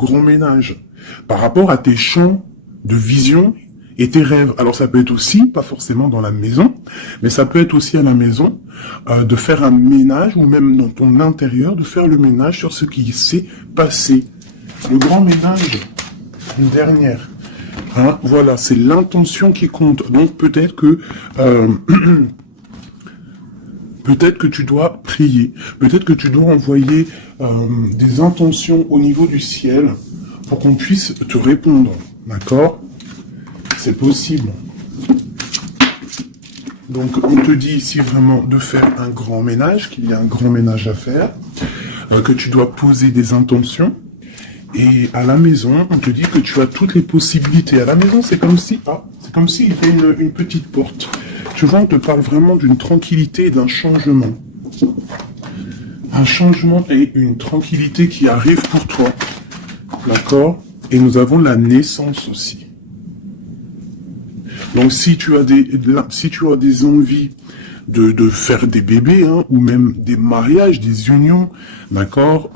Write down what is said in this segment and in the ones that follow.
grand ménage par rapport à tes champs de vision et tes rêves. Alors ça peut être aussi, pas forcément dans la maison, mais ça peut être aussi à la maison, de faire un ménage, ou même dans ton intérieur, de faire le ménage sur ce qui s'est passé. Le grand ménage, une dernière. Hein, voilà, c'est l'intention qui compte. Donc peut-être que peut-être que tu dois prier, peut-être que tu dois envoyer des intentions au niveau du ciel pour qu'on puisse te répondre. D'accord? C'est possible. Donc on te dit ici vraiment de faire un grand ménage, qu'il y a un grand ménage à faire, que tu dois poser des intentions. Et à la maison, on te dit que tu as toutes les possibilités. À la maison, c'est comme si, c'est comme s'il y avait une petite porte. Tu vois, on te parle vraiment d'une tranquillité et d'un changement. Un changement et une tranquillité qui arrive pour toi. D'accord? Et nous avons la naissance aussi. Donc si tu as des envies de faire des bébés, hein, ou même des mariages, des unions, d'accord,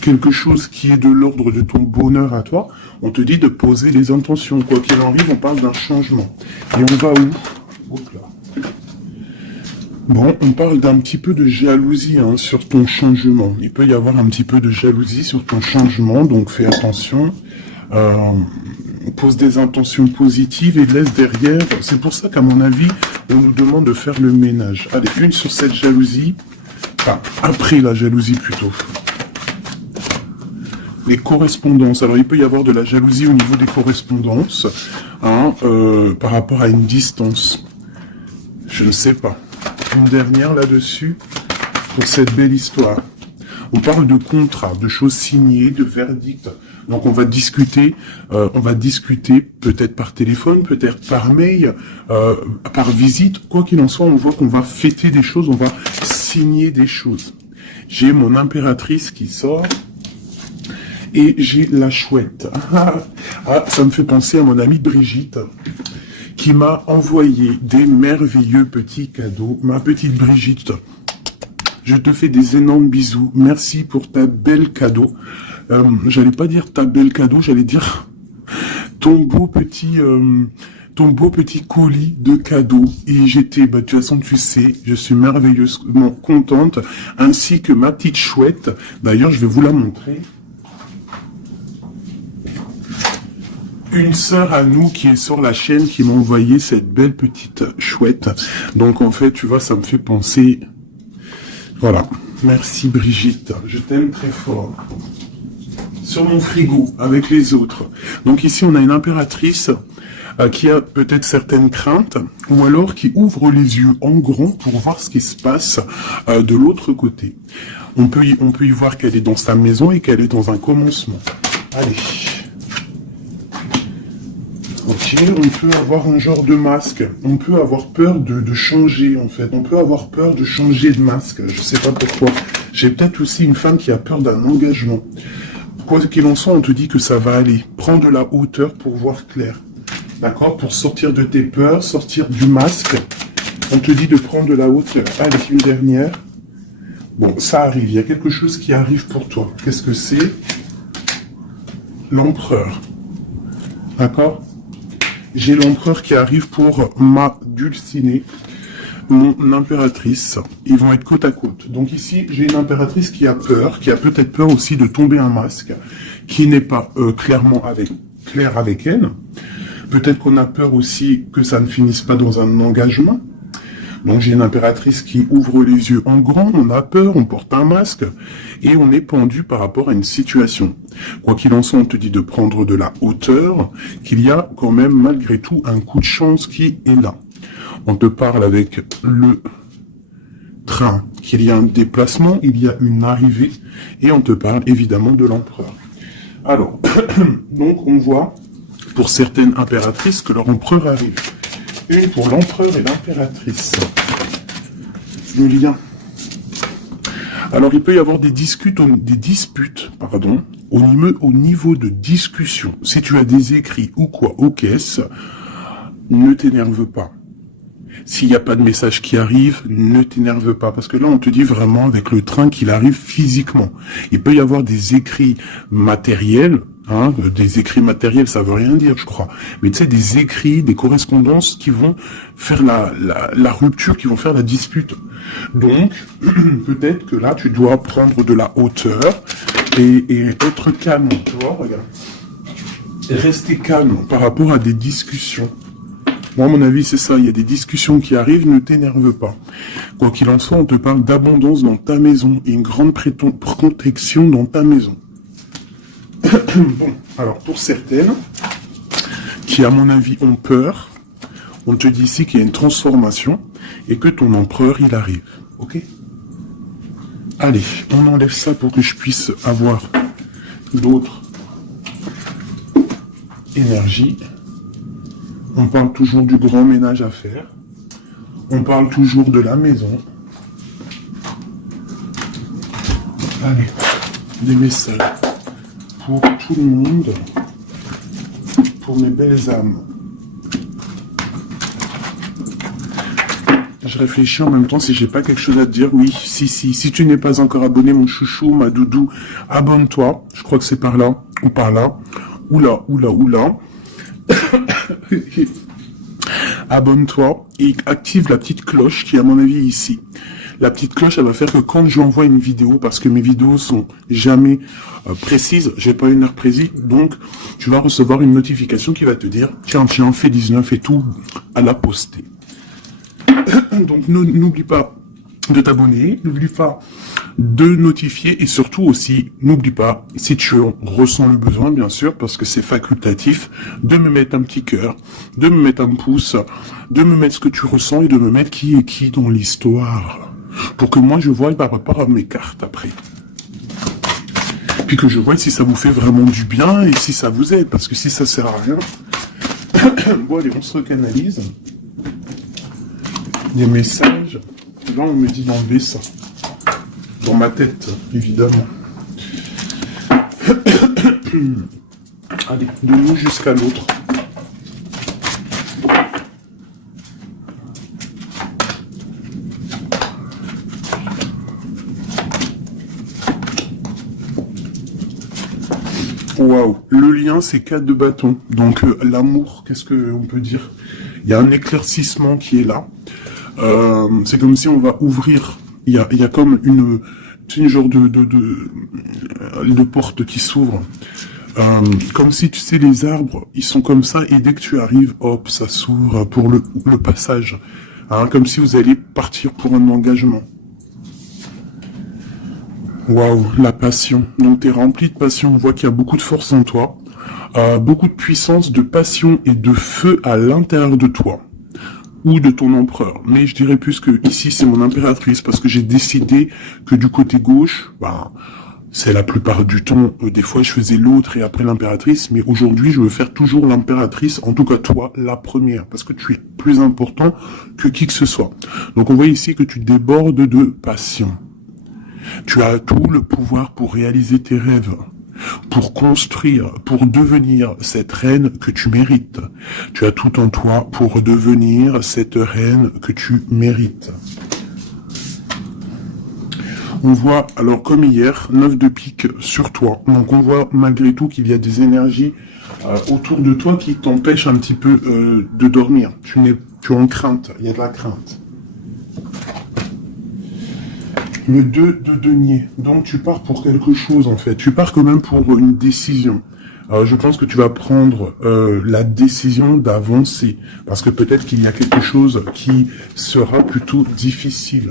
quelque chose qui est de l'ordre de ton bonheur à toi, on te dit de poser les intentions. Quoi qu'il arrive, on parle d'un changement. Et on va où? Hop là. Bon, on parle d'un petit peu de jalousie, hein, sur ton changement. Il peut y avoir un petit peu de jalousie sur ton changement, donc fais attention. Pose des intentions positives et laisse derrière. C'est pour ça qu'à mon avis, on nous demande de faire le ménage. Allez, une sur cette jalousie. Enfin, après la jalousie plutôt. Les correspondances. Alors, il peut y avoir de la jalousie au niveau des correspondances, hein, par rapport à une distance. Je ne sais pas. Une dernière là-dessus, pour cette belle histoire. On parle de contrat, de choses signées, de verdicts. Donc on va discuter peut-être par téléphone, peut-être par mail, par visite. Quoi qu'il en soit, on voit qu'on va fêter des choses, on va signer des choses. J'ai mon impératrice qui sort et j'ai la chouette. Ça me fait penser à mon amie Brigitte qui m'a envoyé des merveilleux petits cadeaux. Ma petite Brigitte, je te fais des énormes bisous. Merci pour ta belle cadeau. J'allais pas dire ta belle cadeau, j'allais dire ton beau petit colis de cadeaux. Et j'étais, de toute façon, tu sais, je suis merveilleusement contente, ainsi que ma petite chouette. D'ailleurs, je vais vous la montrer. Une sœur à nous qui est sur la chaîne qui m'a envoyé cette belle petite chouette. Donc en fait, tu vois, ça me fait penser. Voilà. Merci Brigitte. Je t'aime très fort. Sur mon frigo, avec les autres. Donc ici, on a une impératrice qui a peut-être certaines craintes, ou alors qui ouvre les yeux en grand pour voir ce qui se passe de l'autre côté. On peut y voir qu'elle est dans sa maison et qu'elle est dans un commencement. Allez. Ok, on peut avoir un genre de masque. On peut avoir peur de changer, en fait. On peut avoir peur de changer de masque. Je sais pas pourquoi. J'ai peut-être aussi une femme qui a peur d'un engagement. Quoi qu'il en soit, on te dit que ça va aller. Prends de la hauteur pour voir clair. D'accord? Pour sortir de tes peurs, sortir du masque. On te dit de prendre de la hauteur. Allez, une dernière. Bon, ça arrive. Il y a quelque chose qui arrive pour toi. Qu'est-ce que c'est? L'empereur. D'accord? J'ai l'empereur qui arrive pour ma dulcinée, mon impératrice. Ils vont être côte à côte. Donc ici, j'ai une impératrice qui a peur, qui a peut-être peur aussi de tomber un masque, qui n'est pas clair avec elle. Peut-être qu'on a peur aussi que ça ne finisse pas dans un engagement. Donc j'ai une impératrice qui ouvre les yeux en grand, on a peur, on porte un masque, et on est pendu par rapport à une situation. Quoi qu'il en soit, on te dit de prendre de la hauteur, qu'il y a quand même malgré tout un coup de chance qui est là. On te parle avec le train, qu'il y a un déplacement, il y a une arrivée, et on te parle évidemment de l'empereur. Alors, donc on voit pour certaines impératrices que leur empereur arrive. Une pour l'empereur et l'impératrice. Le lien. Alors, il peut y avoir des disputes, au niveau de discussion. Si tu as des écrits ou quoi, aux caisses, ne t'énerve pas. S'il n'y a pas de message qui arrive, ne t'énerve pas. Parce que là, on te dit vraiment avec le train qu'il arrive physiquement. Il peut y avoir des écrits matériels. Hein, des écrits matériels, ça veut rien dire, je crois. Mais tu sais, des écrits, des correspondances qui vont faire la rupture, qui vont faire la dispute. Donc, peut-être que là, tu dois prendre de la hauteur et être calme. Tu vois, regarde. Et rester calme par rapport à des discussions. Moi, à mon avis, c'est ça. Il y a des discussions qui arrivent, ne t'énerve pas. Quoi qu'il en soit, on te parle d'abondance dans ta maison et une grande protection dans ta maison. Bon, alors pour certaines qui, à mon avis, ont peur, on te dit ici qu'il y a une transformation et que ton empereur, il arrive. Ok? Allez, on enlève ça pour que je puisse avoir d'autres énergies. On parle toujours du grand ménage à faire. On parle toujours de la maison. Allez, des messages pour tout le monde, pour mes belles âmes. Je réfléchis en même temps si j'ai pas quelque chose à te dire. Oui, si tu n'es pas encore abonné, mon chouchou, ma doudou, abonne-toi. Je crois que c'est par là, ou par là. Oula. Abonne-toi et active la petite cloche qui est à mon avis ici. La petite cloche, elle va faire que quand j'envoie une vidéo, parce que mes vidéos sont jamais précises, j'ai pas une heure précise, donc tu vas recevoir une notification qui va te dire tiens, fais 19 et tout, à la poster. Donc n'oublie pas de t'abonner, n'oublie pas de notifier et surtout aussi, n'oublie pas, si tu en ressens le besoin, bien sûr, parce que c'est facultatif, de me mettre un petit cœur, de me mettre un pouce, de me mettre ce que tu ressens et de me mettre qui est qui dans l'histoire. Pour que moi je vois par rapport à mes cartes après. Puis que je vois si ça vous fait vraiment du bien et si ça vous aide, parce que si ça sert à rien... Bon allez, on se recanalise. Des messages. Là on me dit d'enlever ça. Dans ma tête, évidemment. Allez, de nous jusqu'à l'autre. Waouh, le lien c'est 4 de bâton. Donc l'amour, qu'est-ce qu'on peut dire? Il y a un éclaircissement qui est là. C'est comme si on va ouvrir. Il y a comme une genre de porte qui s'ouvre. Comme si, tu sais, les arbres, ils sont comme ça, et dès que tu arrives, hop, ça s'ouvre pour le passage. Hein, comme si vous alliez partir pour un engagement. Waouh, la passion. Donc, tu es rempli de passion. On voit qu'il y a beaucoup de force en toi. Beaucoup de puissance, de passion et de feu à l'intérieur de toi. Ou de ton empereur. Mais je dirais plus que ici, c'est mon impératrice, parce que j'ai décidé que du côté gauche, c'est la plupart du temps, des fois je faisais l'autre et après l'impératrice, mais aujourd'hui je veux faire toujours l'impératrice, en tout cas toi, la première, parce que tu es plus important que qui que ce soit. Donc on voit ici que tu débordes de passion. Tu as tout le pouvoir pour réaliser tes rêves, pour construire, pour devenir cette reine que tu mérites. Tu as tout en toi pour devenir cette reine que tu mérites. On voit, alors comme hier, 9 de pique sur toi. Donc on voit malgré tout qu'il y a des énergies autour de toi qui t'empêchent un petit peu de dormir. Tu es en crainte, il y a de la crainte. Le 2 de denier. Donc tu pars pour quelque chose en fait. Tu pars quand même pour une décision. Je pense que tu vas prendre la décision d'avancer. Parce que peut-être qu'il y a quelque chose qui sera plutôt difficile.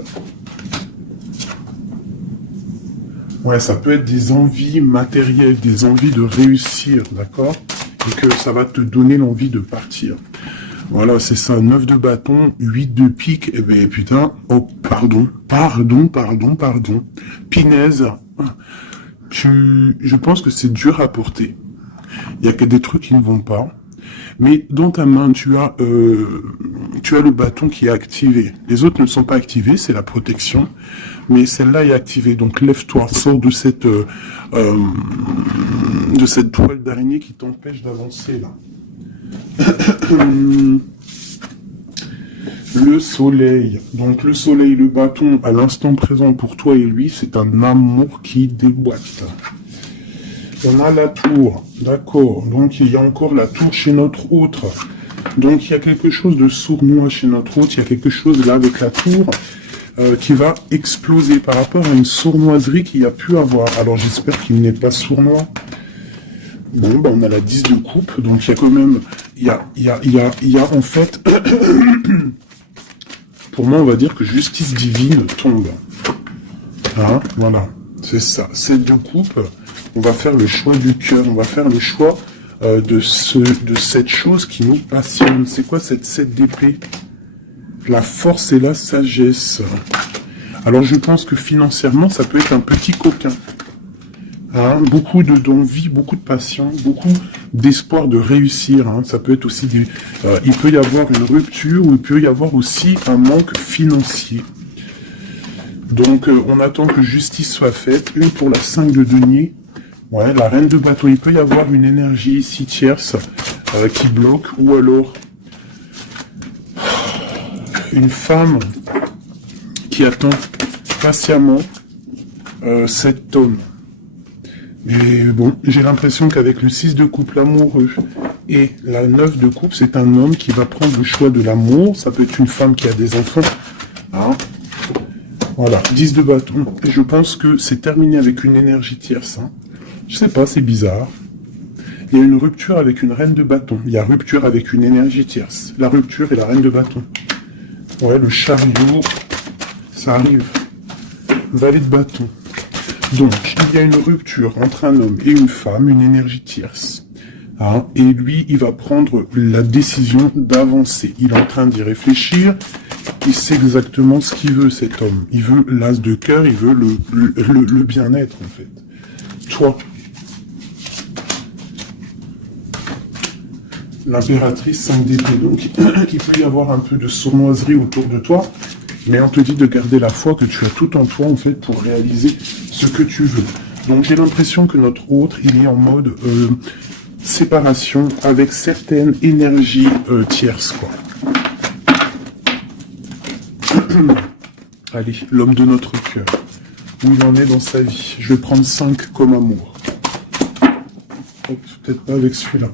Ouais, ça peut être des envies matérielles, des envies de réussir, d'accord? Et que ça va te donner l'envie de partir. Voilà, c'est ça, 9 de bâton, 8 de pique, et ben putain, oh, pardon. Pinaise, je pense que c'est dur à porter. Il y a que des trucs qui ne vont pas. Mais dans ta main, tu as le bâton qui est activé. Les autres ne sont pas activés, c'est la protection. Mais celle-là est activée. Donc lève-toi, sors de cette toile d'araignée qui t'empêche d'avancer là. Le soleil. Donc le soleil, le bâton, à l'instant présent pour toi et lui, c'est un amour qui déboîte. On a la tour, d'accord. Donc il y a encore la tour chez notre autre. Donc il y a quelque chose de sournois chez notre autre. Il y a quelque chose là avec la tour qui va exploser par rapport à une sournoiserie qu'il y a pu avoir. Alors j'espère qu'il n'est pas sournois. Bon, ben on a la 10 de coupe. Donc il y a quand même... Il y a en fait... Pour moi, on va dire que justice divine tombe. Hein, voilà. C'est ça. 7 de coupe. On va faire le choix du cœur, on va faire le choix de cette chose qui nous passionne. C'est quoi cette 7 d'épée? La force et la sagesse. Alors je pense que financièrement, ça peut être un petit coquin. Hein, beaucoup d'envie, beaucoup de passion, beaucoup d'espoir de réussir. Hein. Ça peut être aussi il peut y avoir une rupture ou il peut y avoir aussi un manque financier. Donc on attend que justice soit faite. Une pour la 5 de denier. Ouais, la reine de bateau, il peut y avoir une énergie ici tierce qui bloque, ou alors une femme qui attend patiemment cet homme. Mais bon, j'ai l'impression qu'avec le 6 de coupe, l'amoureux, et la 9 de coupe, c'est un homme qui va prendre le choix de l'amour. Ça peut être une femme qui a des enfants. Hein, voilà, 10 de bâton. Et je pense que c'est terminé avec une énergie tierce. Hein. Je sais pas, c'est bizarre. Il y a une rupture avec une reine de bâton. Il y a rupture avec une énergie tierce. La rupture et la reine de bâton. Ouais, le chariot, ça arrive. Valet de bâton. Donc, il y a une rupture entre un homme et une femme, une énergie tierce. Hein, et lui, il va prendre la décision d'avancer. Il est en train d'y réfléchir. Il sait exactement ce qu'il veut, cet homme. Il veut l'as de cœur, il veut le bien-être, en fait. Toi, l'impératrice 5 d'épée, donc il peut y avoir un peu de sournoiserie autour de toi, mais on te dit de garder la foi que tu as tout en toi, en fait, pour réaliser ce que tu veux. Donc j'ai l'impression que notre autre, il est en mode séparation avec certaines énergies tierces, quoi. Allez, l'homme de notre cœur, où il en est dans sa vie. Je vais prendre 5 comme amour. Peut-être pas avec celui-là.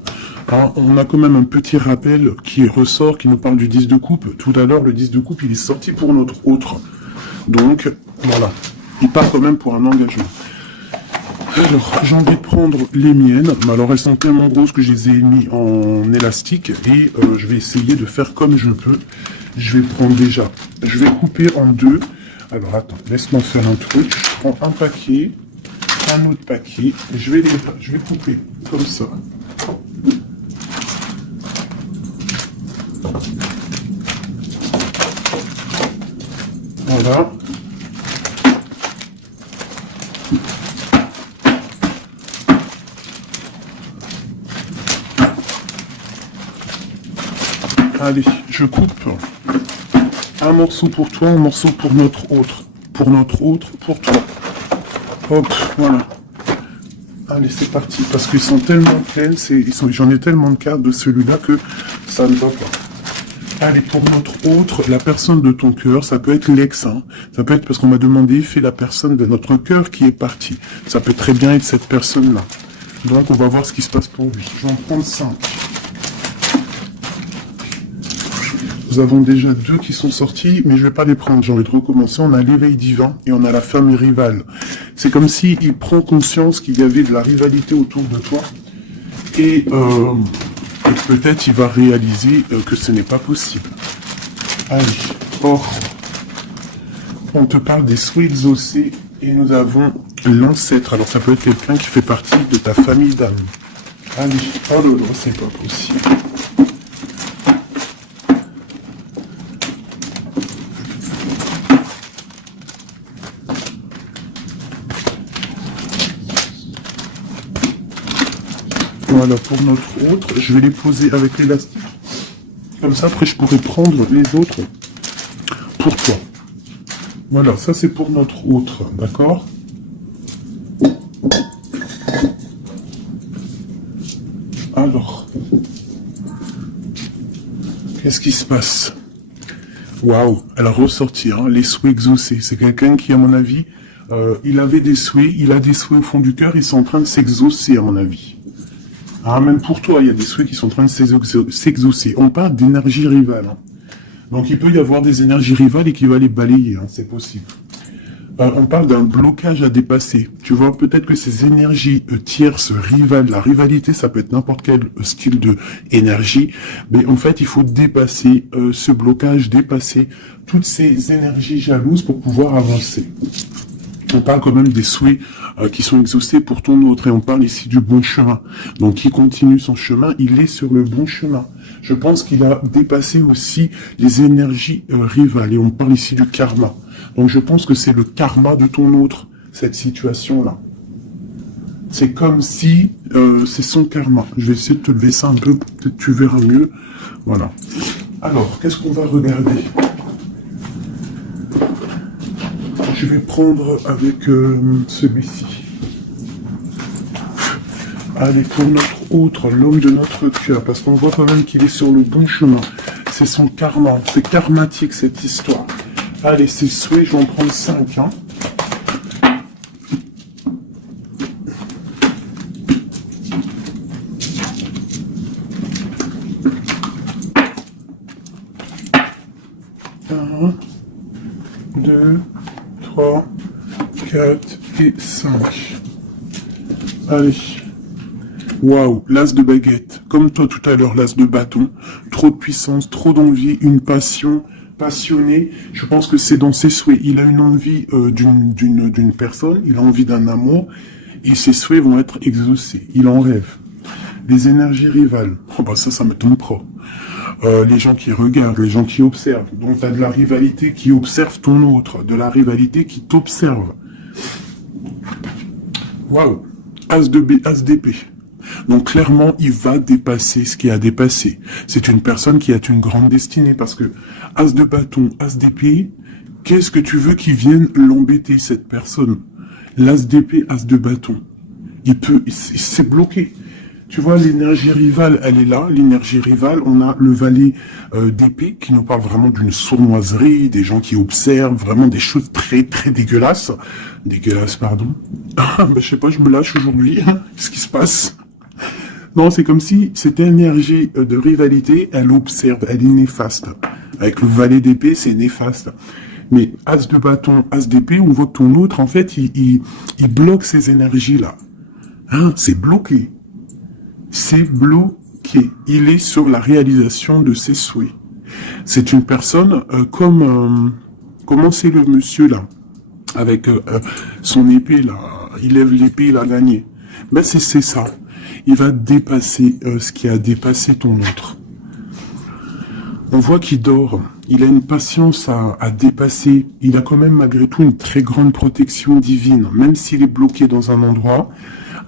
Alors, on a quand même un petit rappel qui ressort, qui nous parle du 10 de coupe. Tout à l'heure, le 10 de coupe, il est sorti pour notre autre. Donc, voilà. Il part quand même pour un engagement. Alors, j'ai envie de prendre les miennes. Mais alors, elles sont tellement grosses que je les ai mis en élastique. Et je vais essayer de faire comme je peux. Je vais prendre déjà... Je vais couper en deux. Alors, attends, laisse-moi faire un truc. Je prends un paquet, un autre paquet. Je vais couper comme ça. Voilà. Allez, je coupe un morceau pour toi, un morceau pour notre autre. Pour notre autre, pour toi. Hop, voilà. Allez, c'est parti. Parce qu'ils sont tellement pleins, j'en ai tellement de cartes de celui-là que ça ne va pas. Allez, pour notre autre, la personne de ton cœur, ça peut être l'ex, hein. Ça peut être parce qu'on m'a demandé, fais la personne de notre cœur qui est partie. Ça peut très bien être cette personne-là. Donc, on va voir ce qui se passe pour lui. Je vais en prendre 5. Nous avons déjà 2 qui sont sortis, mais je vais pas les prendre. J'ai envie de recommencer. On a l'éveil divin et on a la femme rivale. C'est comme si il prend conscience qu'il y avait de la rivalité autour de toi. Et peut-être il va réaliser que ce n'est pas possible. Allez, or, on te parle des souhaits exaucés et nous avons l'ancêtre. Alors ça peut être quelqu'un qui fait partie de ta famille d'âme. Allez, oh là là, c'est pas possible. Voilà, pour notre autre, je vais les poser avec l'élastique. Comme ça, après, je pourrai prendre les autres pour toi. Voilà, ça c'est pour notre autre, d'accord? Alors, qu'est-ce qui se passe? Waouh, elle a ressorti, hein, les souhaits exaucés. C'est quelqu'un qui, à mon avis, il avait des souhaits, il a des souhaits au fond du cœur, ils sont en train de s'exaucer, à mon avis. Ah, même pour toi, il y a des souhaits qui sont en train de s'exaucer. On parle d'énergie rivale. Hein. Donc il peut y avoir des énergies rivales et qui va les balayer, hein, c'est possible. On parle d'un blocage à dépasser. Tu vois, peut-être que ces énergies tierces, rivales, la rivalité, ça peut être n'importe quel style de énergie, mais en fait, il faut dépasser ce blocage, dépasser toutes ces énergies jalouses pour pouvoir avancer. On parle quand même des souhaits qui sont exaucés pour ton autre, et on parle ici du bon chemin. Donc, qui continue son chemin, il est sur le bon chemin. Je pense qu'il a dépassé aussi les énergies rivales, et on parle ici du karma. Donc je pense que c'est le karma de ton autre, cette situation-là. C'est comme si c'est son karma. Je vais essayer de te lever ça un peu, peut-être tu verras mieux. Voilà. Alors, qu'est-ce qu'on va regarder? Je vais prendre avec celui-ci. Allez, pour notre autre, l'homme de notre cœur, parce qu'on voit quand même qu'il est sur le bon chemin. C'est son karma, c'est karmatique cette histoire. Allez, c'est souhait, je vais en prendre 5. Hein. Un, 2, 3, 4 et 5. Allez. Waouh, l'as de baguette. Comme toi tout à l'heure, l'as de bâton. Trop de puissance, trop d'envie, une passion. Passionné, je pense que c'est dans ses souhaits. Il a une envie d'une personne, il a envie d'un amour, et ses souhaits vont être exaucés. Il en rêve. Les énergies rivales, oh bah ça me tombe pas. Les gens qui regardent, les gens qui observent. Donc tu as de la rivalité qui observe ton autre, de la rivalité qui t'observe. Waouh, as d'épée. Donc clairement, il va dépasser ce qui a dépassé. C'est une personne qui a une grande destinée parce que as de bâton, as d'épée, qu'est-ce que tu veux qu'il vienne l'embêter, cette personne? L'as d'épée, as de bâton. C'est bloqué. Tu vois, l'énergie rivale, elle est là. L'énergie rivale, on a le valet d'épée qui nous parle vraiment d'une sournoiserie, des gens qui observent vraiment des choses très, très dégueulasses. Dégueulasses, pardon. Je sais pas, je me lâche aujourd'hui. Qu'est-ce qui se passe? Non, c'est comme si cette énergie de rivalité, elle observe, elle est néfaste. Avec le valet d'épée, c'est néfaste. Mais as de bâton, as d'épée, on voit que ton autre, en fait, il bloque ces énergies-là. Hein, c'est bloqué. C'est bloqué. Il est sur la réalisation de ses souhaits. C'est une personne comment c'est le monsieur là, avec son épée là, il lève l'épée, il a gagné. Ben c'est ça. Il va dépasser ce qui a dépassé ton autre. On voit qu'il dort. Il a une patience à dépasser. Il a quand même malgré tout une très grande protection divine. Même s'il est bloqué dans un endroit,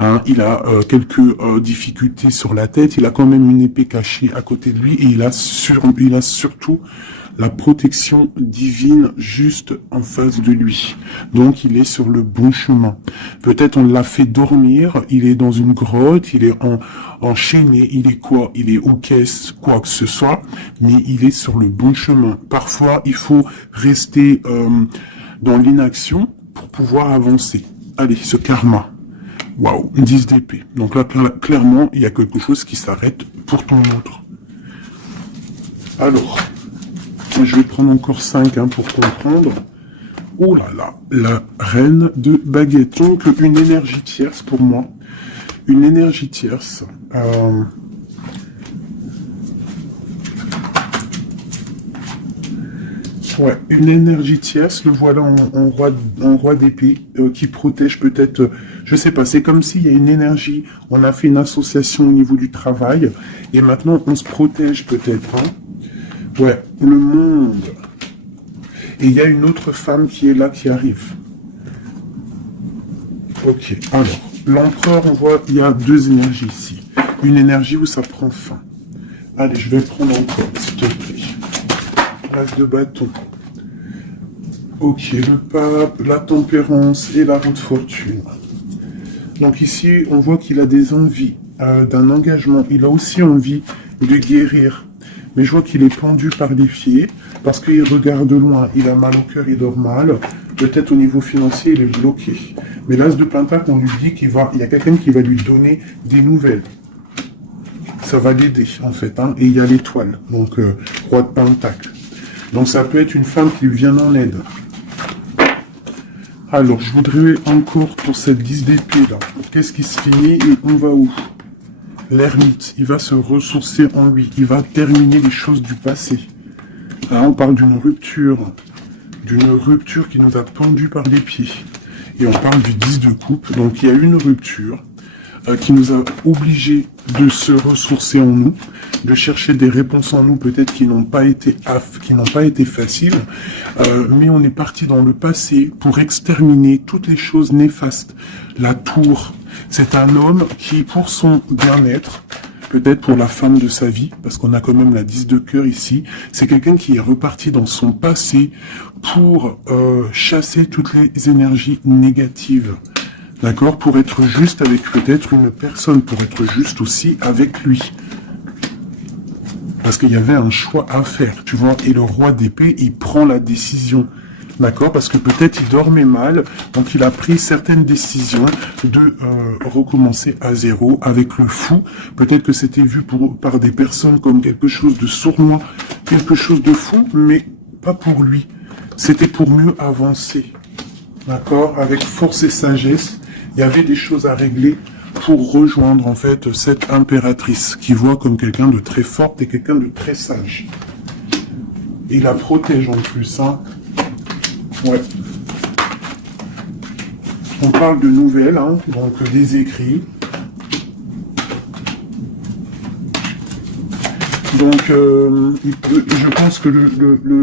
hein, il a quelques difficultés sur la tête. Il a quand même une épée cachée à côté de lui. Et il a surtout la protection divine juste en face de lui. Donc il est sur le bon chemin. Peut-être on l'a fait dormir, il est dans une grotte, il est enchaîné, il est quoi? Il est aux caisses, quoi que ce soit, mais il est sur le bon chemin. Parfois, il faut rester dans l'inaction pour pouvoir avancer. Allez, ce karma. Waouh, 10 d'épée. Donc là, clairement, il y a quelque chose qui s'arrête pour ton autre. Alors... je vais prendre encore 5 hein, pour comprendre. Oh là là, la reine de baguette. Donc une énergie tierce pour moi. Une énergie tierce. Ouais, une énergie tierce. Le voilà en roi d'épée qui protège peut-être... je sais pas, c'est comme s'il y a une énergie. On a fait une association au niveau du travail. Et maintenant, on se protège peut-être. Hein. Ouais, le monde. Et il y a une autre femme qui est là, qui arrive. Ok, alors, l'empereur, on voit, il y a 2 énergies ici. Une énergie où ça prend fin. Allez, je vais prendre encore, s'il te plaît. L'as de bâton. Ok, le pape, la tempérance et la haute fortune. Donc ici, on voit qu'il a des envies d'un engagement. Il a aussi envie de guérir. mais je vois qu'il est pendu par les pieds, parce qu'il regarde loin, il a mal au cœur, il dort mal, peut-être au niveau financier, il est bloqué. Mais l'As de Pentacle, on lui dit il y a quelqu'un qui va lui donner des nouvelles. Ça va l'aider, en fait, hein, et il y a l'étoile, donc Roi de Pentacle. Donc ça peut être une femme qui lui vient en aide. Alors, je voudrais encore pour cette 10 d'épée, là, qu'est-ce qui se finit et on va où? L'ermite, il va se ressourcer en lui, il va terminer les choses du passé. Là, on parle d'une rupture qui nous a pendus par les pieds. Et on parle du 10 de coupe, donc il y a une rupture qui nous a obligés de se ressourcer en nous, de chercher des réponses en nous, peut-être qui n'ont pas été faciles, mais on est parti dans le passé pour exterminer toutes les choses néfastes. La tour, c'est un homme qui, pour son bien-être, peut-être pour la femme de sa vie, parce qu'on a quand même la 10 de cœur ici, c'est quelqu'un qui est reparti dans son passé pour chasser toutes les énergies négatives. D'accord? Pour être juste avec peut-être une personne, pour être juste aussi avec lui. Parce qu'il y avait un choix à faire, tu vois, et le roi d'épée, il prend la décision. D'accord? Parce que peut-être il dormait mal, donc il a pris certaines décisions de recommencer à zéro avec le fou. Peut-être que c'était vu par des personnes comme quelque chose de sournois, quelque chose de fou, mais pas pour lui. C'était pour mieux avancer. D'accord? Avec force et sagesse, il y avait des choses à régler pour rejoindre en fait cette impératrice qui voit comme quelqu'un de très forte et quelqu'un de très sage. Et la protège en plus, hein. Ouais. On parle de nouvelles, hein, donc des écrits. Donc, je pense que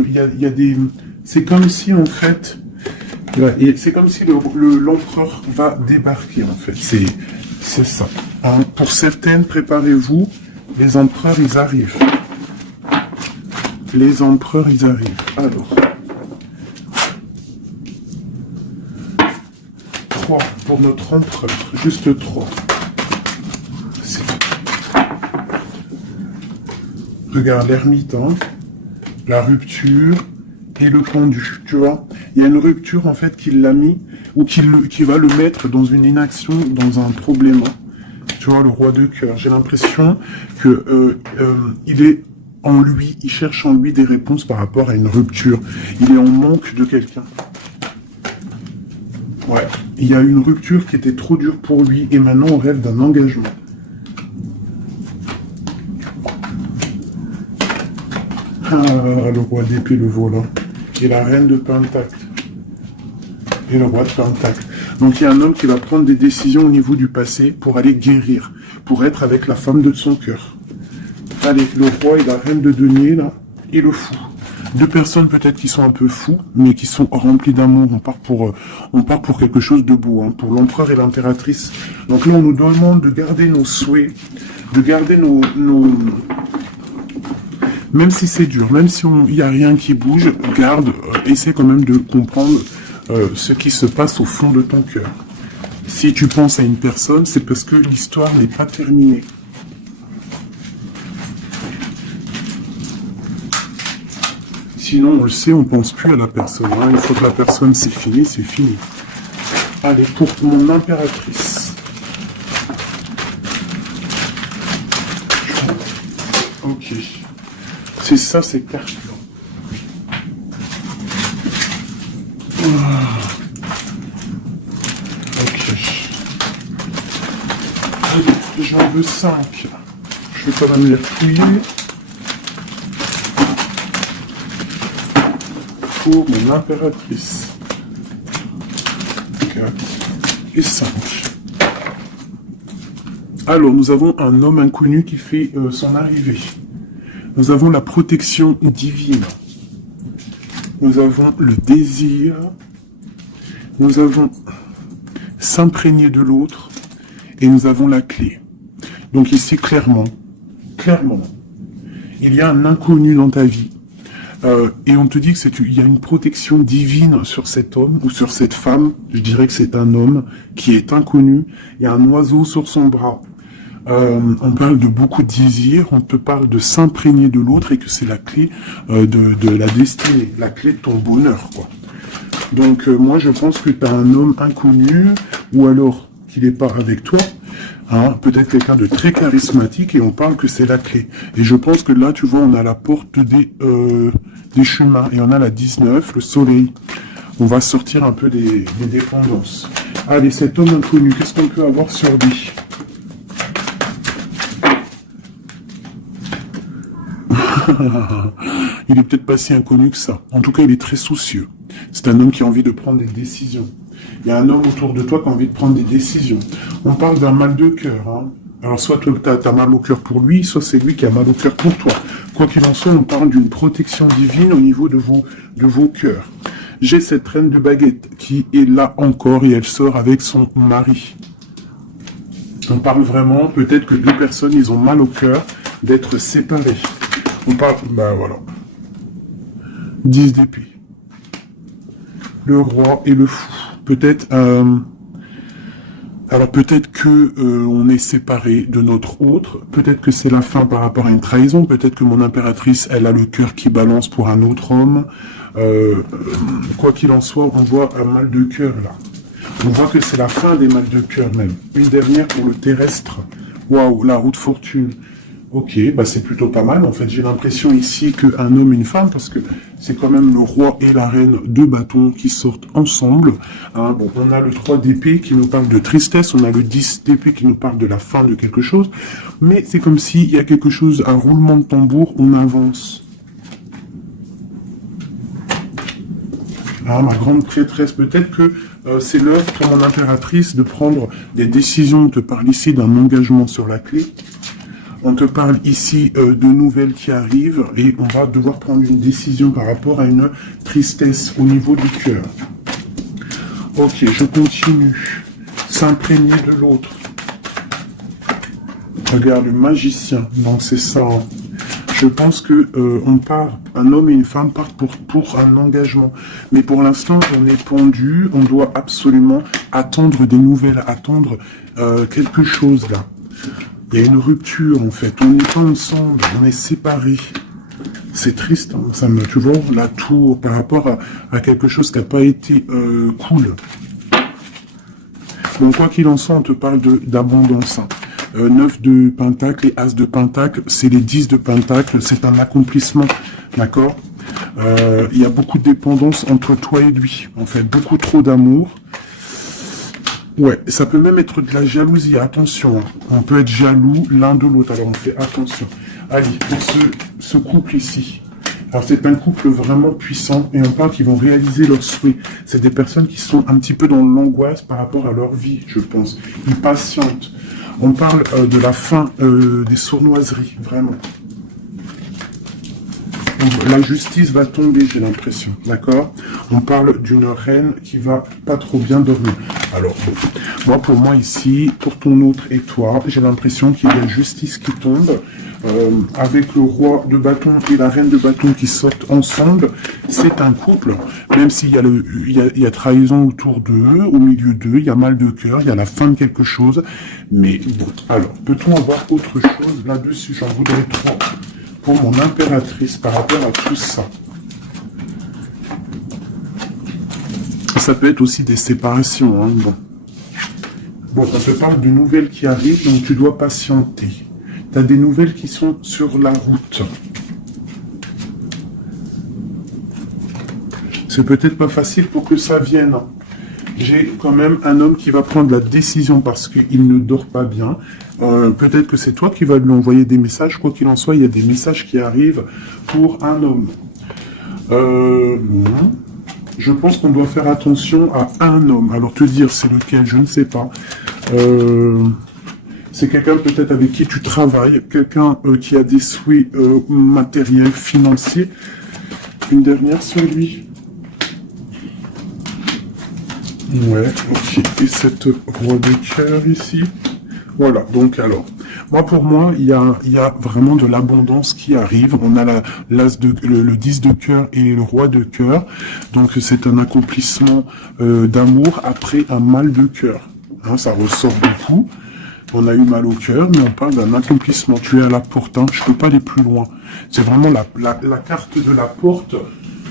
il y a des... C'est comme si, en fait... C'est comme si l'empereur va débarquer, en fait. C'est ça. Hein, pour certaines, préparez-vous. Les empereurs, ils arrivent. Les empereurs, ils arrivent. Alors... 3 pour notre empereur. Juste 3. Regarde l'ermite, hein, la rupture et le pendu, tu vois. Il y a une rupture, en fait, qui l'a mis, ou qui va le mettre dans une inaction, dans un problème. Tu vois, le roi de cœur. J'ai l'impression que il est en lui, il cherche en lui des réponses par rapport à une rupture. Il est en manque de quelqu'un. Ouais, il y a une rupture qui était trop dure pour lui, et maintenant on rêve d'un engagement. Ah, le roi d'épée, le volant. Et la reine de Pentacle. Et le roi de Pentacle. Donc il y a un homme qui va prendre des décisions au niveau du passé pour aller guérir, pour être avec la femme de son cœur. Allez, le roi et la reine de denier, là, et le fou. Deux personnes peut-être qui sont un peu fous, mais qui sont remplies d'amour. On part pour quelque chose de beau, hein, pour l'empereur et l'impératrice. Donc là, on nous demande de garder nos souhaits, de garder nos... Même si c'est dur, même si il n'y a rien qui bouge, garde, essaie quand même de comprendre ce qui se passe au fond de ton cœur. Si tu penses à une personne, c'est parce que l'histoire n'est pas terminée. Sinon, on le sait, on pense plus à la personne. Hein. Une fois que la personne, c'est fini, c'est fini. Allez, pour mon impératrice. Ok. C'est ça, ces cartes-là. Ok. Allez, j'en veux 5. Je vais quand même les fouiller. Pour mon impératrice. 4 et 5. Alors, nous avons un homme inconnu qui fait son arrivée. Nous avons la protection divine. Nous avons le désir. Nous avons s'imprégner de l'autre. Et nous avons la clé. Donc ici, clairement, il y a un inconnu dans ta vie. Et on te dit qu'il y a une protection divine sur cet homme ou sur cette femme. Je dirais que c'est un homme qui est inconnu. Il y a un oiseau sur son bras. On parle de beaucoup de désirs, on te parle de s'imprégner de l'autre et que c'est la clé de la destinée, la clé de ton bonheur, quoi. Donc moi je pense que tu as un homme inconnu, ou alors qu'il n'est pas avec toi, hein, peut-être quelqu'un de très charismatique, et on parle que c'est la clé. Et je pense que là, tu vois, on a la porte des chemins, et on a la 19, le soleil. On va sortir un peu des dépendances. Allez, cet homme inconnu, qu'est-ce qu'on peut avoir sur lui? Il est peut-être pas si inconnu que ça. En tout cas, il est très soucieux. C'est un homme qui a envie de prendre des décisions. Il y a un homme autour de toi qui a envie de prendre des décisions. On parle d'un mal de cœur. Hein. Alors, soit tu as mal au cœur pour lui, soit c'est lui qui a mal au cœur pour toi. Quoi qu'il en soit, on parle d'une protection divine au niveau de vos cœurs. J'ai cette reine de baguette qui est là encore et elle sort avec son mari. On parle vraiment, peut-être que deux personnes, ils ont mal au cœur d'être séparés. On parle, ben voilà. 10 d'épée. Le roi et le fou. Peut-être, alors peut-être que on est séparés de notre autre. Peut-être que c'est la fin par rapport à une trahison. Peut-être que mon impératrice, elle a le cœur qui balance pour un autre homme. Quoi qu'il en soit, on voit un mal de cœur là. On voit que c'est la fin des mal de cœur même. Une dernière pour le terrestre. Waouh, la route fortune. Ok, bah c'est plutôt pas mal. En fait, j'ai l'impression ici qu'un homme et une femme, parce que c'est quand même le roi et la reine, deux bâtons qui sortent ensemble. Hein, bon, on a le 3 d'épée qui nous parle de tristesse, on a le 10 d'épée qui nous parle de la fin de quelque chose. Mais c'est comme s'il y a quelque chose, un roulement de tambour, on avance. Ah, ma grande prêtresse, peut-être que c'est l'heure pour mon impératrice de prendre des décisions. On te parle ici d'un engagement sur la clé. On te parle ici de nouvelles qui arrivent et on va devoir prendre une décision par rapport à une tristesse au niveau du cœur. Ok, je continue. S'imprégner de l'autre. Regarde, le magicien. Donc c'est ça. Hein. Je pense que on part, un homme et une femme partent pour un engagement. Mais pour l'instant, on est pendu. On doit absolument attendre des nouvelles, attendre quelque chose là. Il y a une rupture, en fait. On n'est pas ensemble, on est séparés. C'est triste, hein. Ça me, tu vois, la tour par rapport à quelque chose qui n'a pas été cool. Bon, quoi qu'il en soit, on te parle d'abondance. Hein. 9 de pentacle et as de pentacle, c'est les 10 de pentacle, c'est un accomplissement, d'accord. Il y a beaucoup de dépendance entre toi et lui, en fait, beaucoup trop d'amour. Ouais, ça peut même être de la jalousie, attention. Hein. On peut être jaloux l'un de l'autre, alors on fait attention. Allez, pour ce couple ici. Alors c'est un couple vraiment puissant et on parle qu'ils vont réaliser leurs souhaits. C'est des personnes qui sont un petit peu dans l'angoisse par rapport à leur vie, je pense. Ils patientent. On parle de la fin des sournoiseries, vraiment. La justice va tomber, j'ai l'impression, d'accord. On parle d'une reine qui va pas trop bien dormir. Alors, bon, moi, pour moi ici, pour ton autre et toi, j'ai l'impression qu'il y a une justice qui tombe, avec le roi de bâton et la reine de bâton qui sortent ensemble. C'est un couple, même s'il y a il y a trahison autour d'eux, au milieu d'eux, il y a mal de cœur, il y a la fin de quelque chose. Mais bon, alors, peut-on avoir autre chose là-dessus? J'en voudrais trop. Pour mon impératrice par rapport à tout ça. Ça peut être aussi des séparations. Hein, bon. Bon, on te parle de nouvelles qui arrivent, donc tu dois patienter. Tu as des nouvelles qui sont sur la route. C'est peut-être pas facile pour que ça vienne. J'ai quand même un homme qui va prendre la décision parce qu'il ne dort pas bien. Peut-être que c'est toi qui vas lui envoyer des messages. Quoi qu'il en soit, il y a des messages qui arrivent pour un homme. Je pense qu'on doit faire attention à un homme. Alors te dire c'est lequel, je ne sais pas. C'est quelqu'un peut-être avec qui tu travailles, quelqu'un qui a des souhaits matériels, financiers. Une dernière sur lui. Ouais, ok. Et cette roi de cœur ici. Voilà, donc alors, pour moi, il y a vraiment de l'abondance qui arrive. On a le 10 de cœur et le roi de cœur. Donc c'est un accomplissement d'amour après un mal de cœur. Hein, ça ressort beaucoup. On a eu mal au cœur, mais on parle d'un accomplissement. Tu es à la porte, hein. Je peux pas aller plus loin. C'est vraiment la carte de la porte.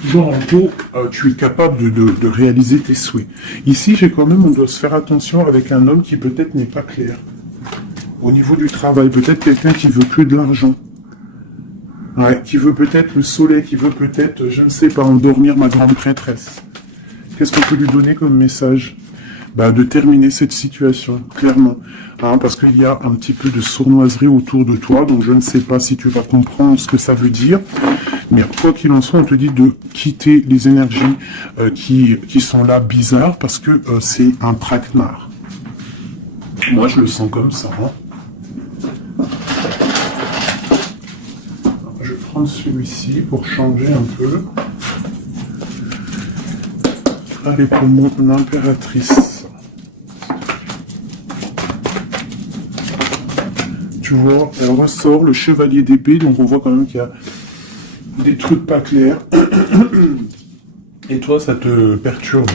Genre, en gros, tu es capable de réaliser tes souhaits. Ici, j'ai quand même, on doit se faire attention avec un homme qui peut-être n'est pas clair. Au niveau du travail, peut-être quelqu'un qui veut que de l'argent. Ouais, qui veut peut-être le soleil, qui veut peut-être, je ne sais pas, endormir ma grande prêtresse. Qu'est-ce qu'on peut lui donner comme message? Bah, de terminer cette situation, clairement. Hein, parce qu'il y a un petit peu de sournoiserie autour de toi, donc je ne sais pas si tu vas comprendre ce que ça veut dire. Mais quoi qu'il en soit, on te dit de quitter les énergies qui sont là bizarres, parce que c'est un traquenard. Moi, je le sens comme ça. Hein. Je vais prendre celui-ci pour changer un peu. Allez, pour mon impératrice. Tu vois, elle ressort le chevalier d'épée, donc on voit quand même qu'il y a des trucs pas clairs. Et toi, ça te perturbe.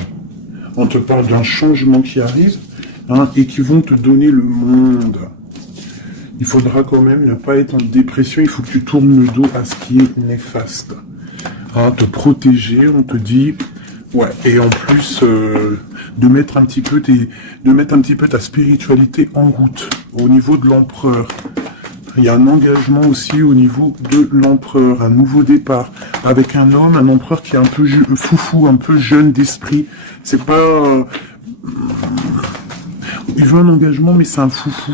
On te parle d'un changement qui arrive, hein, et qui vont te donner le monde. Il faudra quand même ne pas être en dépression, il faut que tu tournes le dos à ce qui est néfaste. Hein, te protéger, on te dit... Ouais, et en plus, de mettre un petit peu ta spiritualité en route, au niveau de l'empereur. Il y a un engagement aussi au niveau de l'empereur, un nouveau départ, avec un homme, un empereur qui est un peu foufou, un peu jeune d'esprit. C'est pas... il veut un engagement, mais c'est un foufou.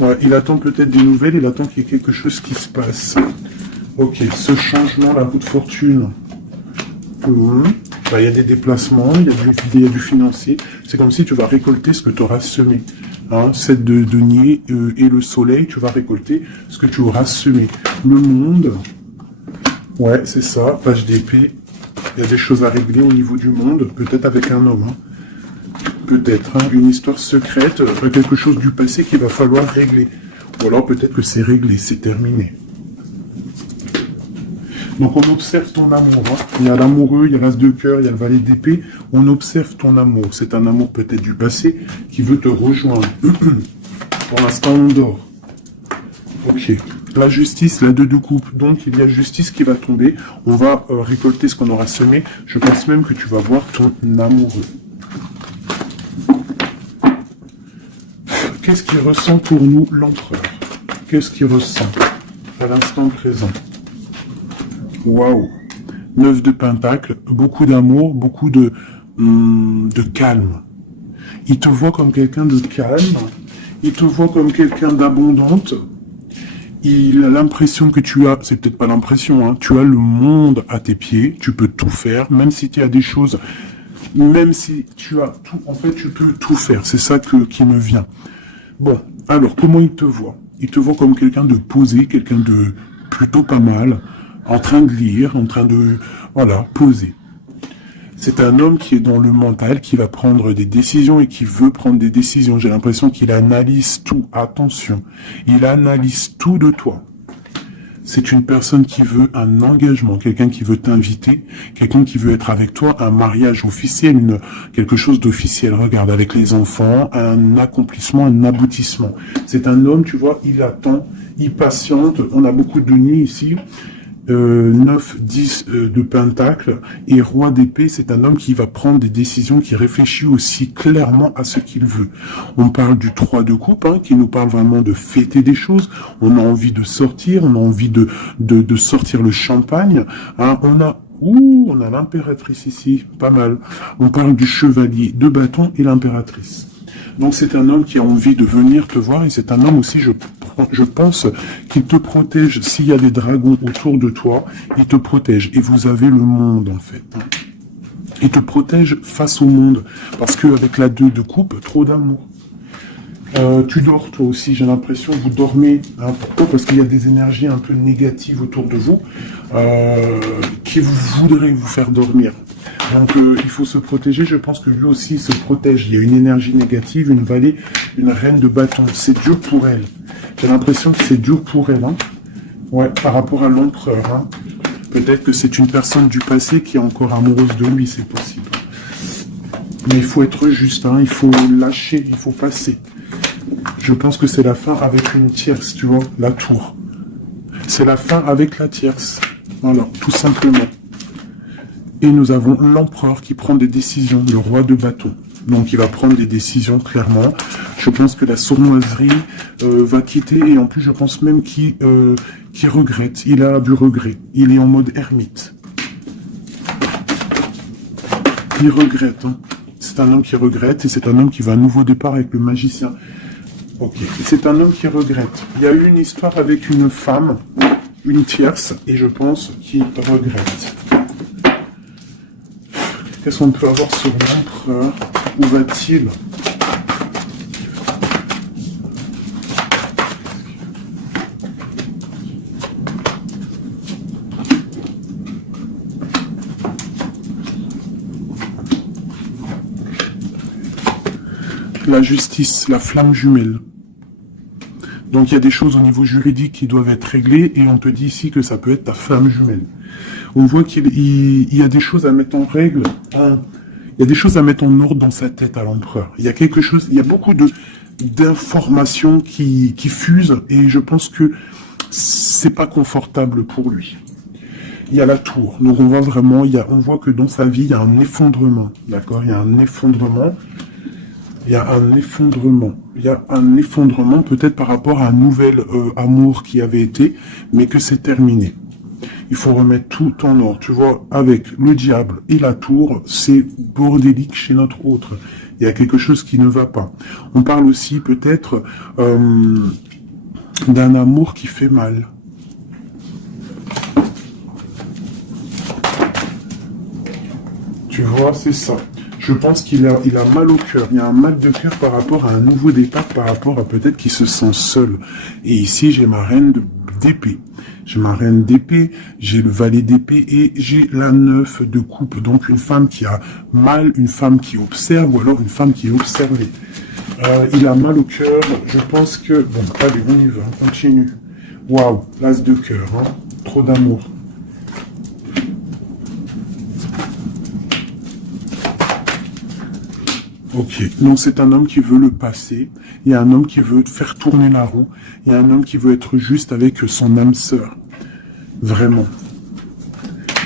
Ouais, il attend peut-être des nouvelles, il attend qu'il y ait quelque chose qui se passe. Ok, ce changement, la roue de fortune. Il y a des déplacements, il y a du financier. C'est comme si tu vas récolter ce que tu auras semé. Hein, 7 de denier et le soleil, tu vas récolter ce que tu auras semé. Le monde, ouais, c'est ça, page d'épée. Il y a des choses à régler au niveau du monde, peut-être avec un homme. Hein. Peut-être, hein, une histoire secrète, quelque chose du passé qu'il va falloir régler. Ou alors peut-être que c'est réglé, c'est terminé. Donc on observe ton amour. Hein. Il y a l'amoureux, il y a l'as de cœur, il y a le valet d'épée. On observe ton amour. C'est un amour peut-être du passé qui veut te rejoindre. Pour l'instant, on dort. Ok. La justice, la 2 de coupe. Donc il y a justice qui va tomber. On va récolter ce qu'on aura semé. Je pense même que tu vas voir ton amoureux. Qu'est-ce qu'il ressent pour nous, l'empereur? Qu'est-ce qu'il ressent à l'instant présent? Waouh, 9 de pentacles, beaucoup d'amour, beaucoup de calme. Il te voit comme quelqu'un de calme, il te voit comme quelqu'un d'abondante. Il a l'impression que tu as, c'est peut-être pas l'impression, hein, tu as le monde à tes pieds, tu peux tout faire, même si tu as des choses, même si tu as tout, en fait tu peux tout faire, c'est ça qui me vient. Bon, alors comment il te voit? Il te voit comme quelqu'un de posé, quelqu'un de plutôt pas mal, en train de lire, en train de, voilà, poser. C'est un homme qui est dans le mental, qui va prendre des décisions et qui veut prendre des décisions. J'ai l'impression qu'il analyse tout. Attention, il analyse tout de toi. C'est une personne qui veut un engagement, quelqu'un qui veut t'inviter, quelqu'un qui veut être avec toi, un mariage officiel, quelque chose d'officiel. Regarde, avec les enfants, un accomplissement, un aboutissement. C'est un homme, tu vois, il attend, il patiente. On a beaucoup de nids ici. 9, 10 de pentacle et roi d'épée, c'est un homme qui va prendre des décisions, qui réfléchit aussi clairement à ce qu'il veut. On parle du 3 de coupe, hein, qui nous parle vraiment de fêter des choses. On a envie de sortir, on a envie de sortir le champagne. Hein, on a l'impératrice ici, pas mal. On parle du chevalier de bâton et l'impératrice. Donc c'est un homme qui a envie de venir te voir et c'est un homme aussi, je pense, qu'il te protège. S'il y a des dragons autour de toi, il te protège. Et vous avez le monde en fait. Il te protège face au monde. Parce qu'avec la 2 de coupe, trop d'amour. Tu dors toi aussi, j'ai l'impression, vous dormez. Hein, pourquoi? Parce qu'il y a des énergies un peu négatives autour de vous qui voudraient vous faire dormir. Donc il faut se protéger, je pense que lui aussi il se protège. Il y a une énergie négative, une vallée, une reine de bâton. C'est dur pour elle. J'ai l'impression que c'est dur pour elle. Hein. Ouais, par rapport à l'empereur. Hein. Peut-être que c'est une personne du passé qui est encore amoureuse de lui, c'est possible. Mais il faut être juste, hein, il faut lâcher, il faut passer. Je pense que c'est la fin avec une tierce, tu vois, la tour. C'est la fin avec la tierce. Voilà, tout simplement. Et nous avons l'empereur qui prend des décisions, le roi de bâton. Donc il va prendre des décisions clairement. Je pense que la sournoiserie va quitter et en plus je pense même qu'il regrette. Il a du regret. Il est en mode ermite. Il regrette. Hein. C'est un homme qui regrette et c'est un homme qui va à nouveau départ avec le magicien. Ok. C'est un homme qui regrette. Il y a eu une histoire avec une femme, une tierce, et je pense qu'il regrette. Qu'est-ce qu'on peut avoir sur l'empereur? Où va-t-il? La justice, la flamme jumelle. Donc il y a des choses au niveau juridique qui doivent être réglées et on te dit ici que ça peut être ta flamme jumelle. On voit qu'il y a des choses à mettre en règle, il y a des choses à mettre en ordre dans sa tête à l'empereur. Il y a quelque chose, il y a beaucoup d'informations qui fusent et je pense que c'est pas confortable pour lui. Il y a la tour, donc on voit vraiment, on voit que dans sa vie il y a un effondrement, d'accord? Il y a un effondrement. Il y a un effondrement. Il y a un effondrement peut-être par rapport à un nouvel amour qui avait été, mais que c'est terminé. Il faut remettre tout en ordre. Tu vois, avec le diable et la tour, c'est bordélique chez notre autre. Il y a quelque chose qui ne va pas. On parle aussi peut-être d'un amour qui fait mal. Tu vois, c'est ça. Je pense qu'il a mal au cœur. Il y a un mal de cœur par rapport à un nouveau départ, par rapport à peut-être qu'il se sent seul. Et ici, j'ai ma reine d'épée. J'ai ma reine d'épée, j'ai le valet d'épée et j'ai la 9 de coupe. Donc une femme qui a mal, une femme qui observe ou alors une femme qui est observée. Il a mal au cœur. Je pense que... Bon, allez, on y va, on continue. Waouh, l'as de cœur, hein. Trop d'amour. Ok, donc c'est un homme qui veut le passé, il y a un homme qui veut faire tourner la roue, il y a un homme qui veut être juste avec son âme sœur. Vraiment.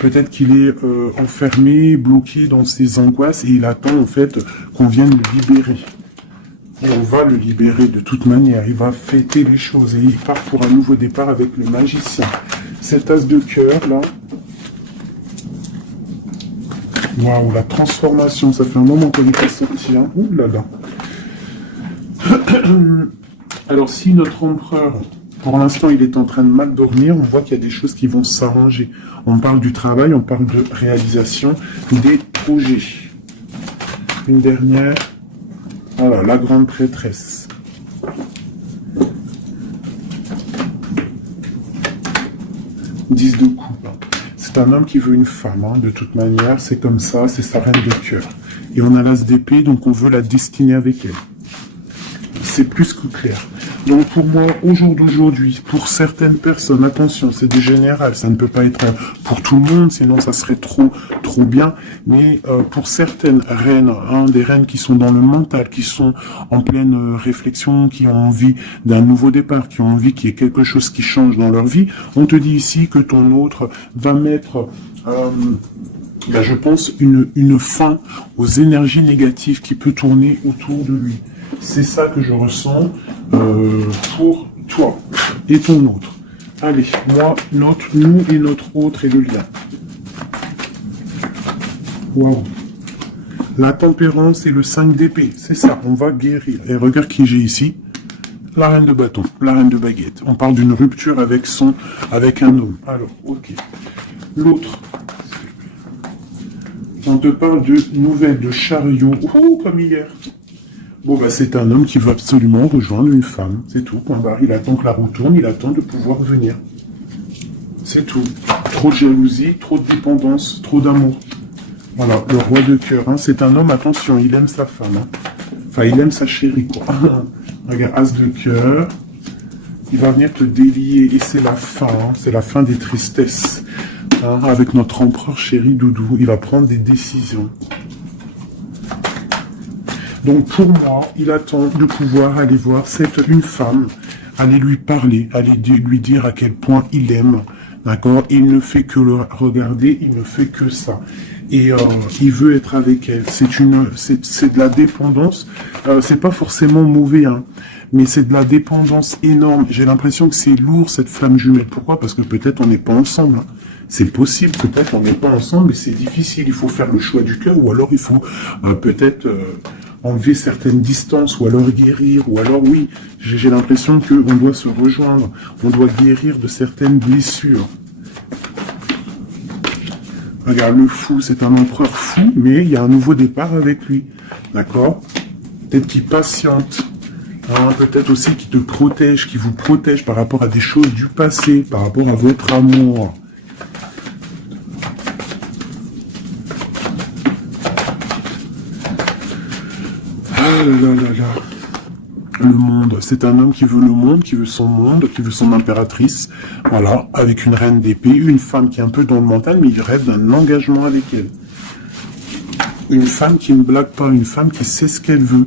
Peut-être qu'il est enfermé, bloqué dans ses angoisses et il attend en fait qu'on vienne le libérer. Et on va le libérer de toute manière, il va fêter les choses et il part pour un nouveau départ avec le magicien. Cet as de cœur là... Waouh, la transformation, ça fait un moment qu'on n'est pas sorti, hein. Ouh là là. Alors, si notre empereur, pour l'instant, il est en train de mal dormir, on voit qu'il y a des choses qui vont s'arranger. On parle du travail, on parle de réalisation, des projets. Une dernière. Voilà, la grande prêtresse. Dix de coupe. C'est un homme qui veut une femme, hein, de toute manière, c'est comme ça, c'est sa reine de cœur. Et on a l'as d'épée, donc on veut la destiner avec elle. C'est plus que clair. Donc pour moi, au jour d'aujourd'hui, pour certaines personnes, attention, c'est du général, ça ne peut pas être pour tout le monde, sinon ça serait trop bien, mais pour certaines reines, hein, des reines qui sont dans le mental, qui sont en pleine réflexion, qui ont envie d'un nouveau départ, qui ont envie qu'il y ait quelque chose qui change dans leur vie, on te dit ici que ton autre va mettre... je pense une fin aux énergies négatives qui peut tourner autour de lui. C'est ça que je ressens pour toi et ton autre. Allez, moi, nous et notre autre et le lien. Waouh. La tempérance et le 5 d'épée, c'est ça, on va guérir. Et regarde qui j'ai ici. La reine de bâton, la reine de baguette. On parle d'une rupture avec un homme. Alors, ok. L'autre. On te parle de nouvelles de chariot. Ouh, comme hier. Bon, bah, c'est un homme qui veut absolument rejoindre une femme. C'est tout, point barre. Il attend que la roue tourne, il attend de pouvoir venir. C'est tout. Trop de jalousie, trop de dépendance, trop d'amour. Voilà, le roi de cœur. Hein. C'est un homme, attention, il aime sa femme. Hein. Enfin, il aime sa chérie, quoi. Regarde, as de cœur. Il va venir te délier et c'est la fin. Hein. C'est la fin des tristesses. Hein. Avec notre empereur chéri Doudou, il va prendre des décisions. Donc pour moi, il attend de pouvoir aller voir une femme, aller lui parler, aller lui dire à quel point il aime, d'accord? Il ne fait que le regarder, il ne fait que ça. Et il veut être avec elle. C'est de la dépendance. C'est pas forcément mauvais, hein, mais c'est de la dépendance énorme. J'ai l'impression que c'est lourd, cette flamme jumelle. Pourquoi? Parce que peut-être on n'est pas ensemble, hein. C'est possible, peut-être on n'est pas ensemble, mais c'est difficile. Il faut faire le choix du cœur, ou alors il faut peut-être enlever certaines distances, ou alors guérir, ou alors oui, j'ai l'impression qu'on doit se rejoindre, on doit guérir de certaines blessures. Regarde, le fou, c'est un empereur fou, mais il y a un nouveau départ avec lui, d'accord? Peut-être qu'il patiente, hein, peut-être aussi qu'il te protège, qu'il vous protège par rapport à des choses du passé, par rapport à votre amour. Ah là là là là. Le monde, c'est un homme qui veut le monde, qui veut son monde, qui veut son impératrice. Voilà, avec une reine d'épée, une femme qui est un peu dans le mental, mais il rêve d'un engagement avec elle. Une femme qui ne blague pas, une femme qui sait ce qu'elle veut.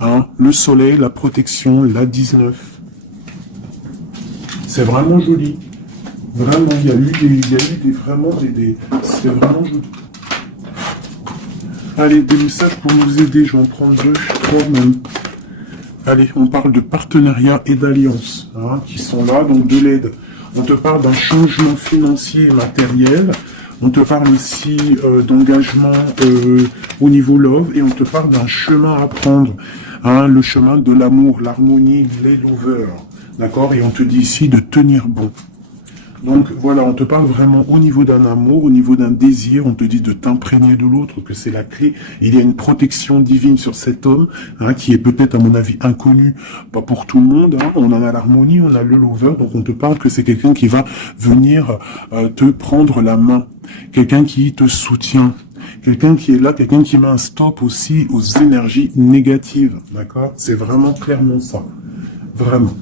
Hein, le soleil, la protection, la 19. C'est vraiment joli. Vraiment, il y a eu vraiment des c'est vraiment joli. Allez, des messages pour nous aider, je vais en prendre 2, 3 même. Allez, on parle de partenariat et d'alliance, hein, qui sont là, donc de l'aide. On te parle d'un changement financier et matériel. On te parle aussi d'engagement au niveau love, et on te parle d'un chemin à prendre, hein, le chemin de l'amour, l'harmonie, les lovers, d'accord? Et on te dit ici de tenir bon. Donc voilà, on te parle vraiment au niveau d'un amour, au niveau d'un désir, on te dit de t'imprégner de l'autre, que c'est la clé. Il y a une protection divine sur cet homme, hein, qui est peut-être à mon avis inconnu, pas pour tout le monde, hein. On en a l'harmonie, on a le lover, donc on te parle que c'est quelqu'un qui va venir te prendre la main, quelqu'un qui te soutient, quelqu'un qui est là, quelqu'un qui met un stop aussi aux énergies négatives, d'accord? C'est vraiment clairement ça, vraiment.